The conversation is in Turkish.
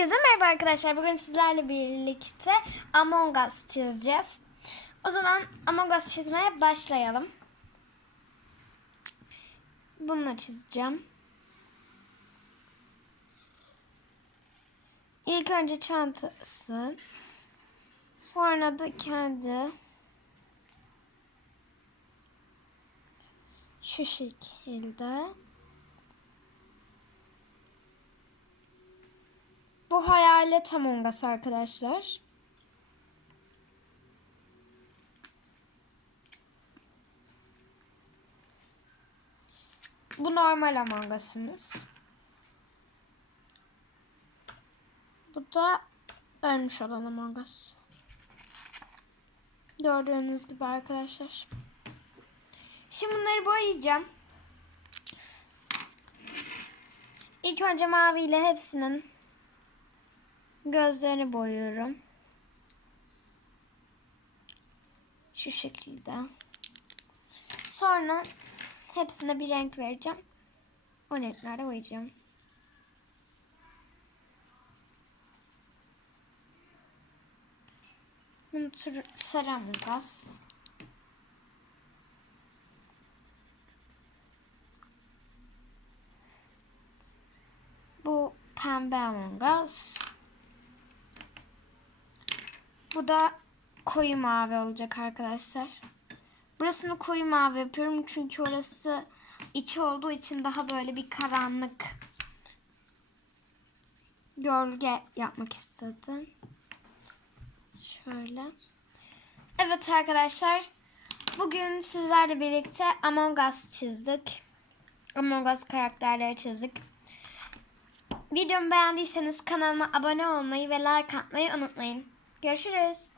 Herkese merhaba arkadaşlar. Bugün sizlerle birlikte Among Us çizeceğiz. O zaman Among Us çizmeye başlayalım. Bununla çizeceğim. İlk önce çantası. Sonra da kendi şu şekilde. Bu hayalet Among Us arkadaşlar. Bu normal Among Us'ımız. Bu da ölmüş olan Among Us. Gördüğünüz gibi arkadaşlar. Şimdi bunları boyayacağım. İlk önce maviyle hepsinin Gözlerini boyuyorum. Şu şekilde. Sonra hepsine bir renk vereceğim. O renklerde boyayacağım. Bunu sarı amgas. Bu pembe amgas. Bu da koyu mavi olacak arkadaşlar. Burasını koyu mavi yapıyorum çünkü orası içi olduğu için daha böyle bir karanlık gölge yapmak istedim. Şöyle. Evet arkadaşlar. Bugün sizlerle birlikte Among Us çizdik. Among Us karakterleri çizdik. Videomu beğendiyseniz kanalıma abone olmayı ve like atmayı unutmayın. Görüşürüz.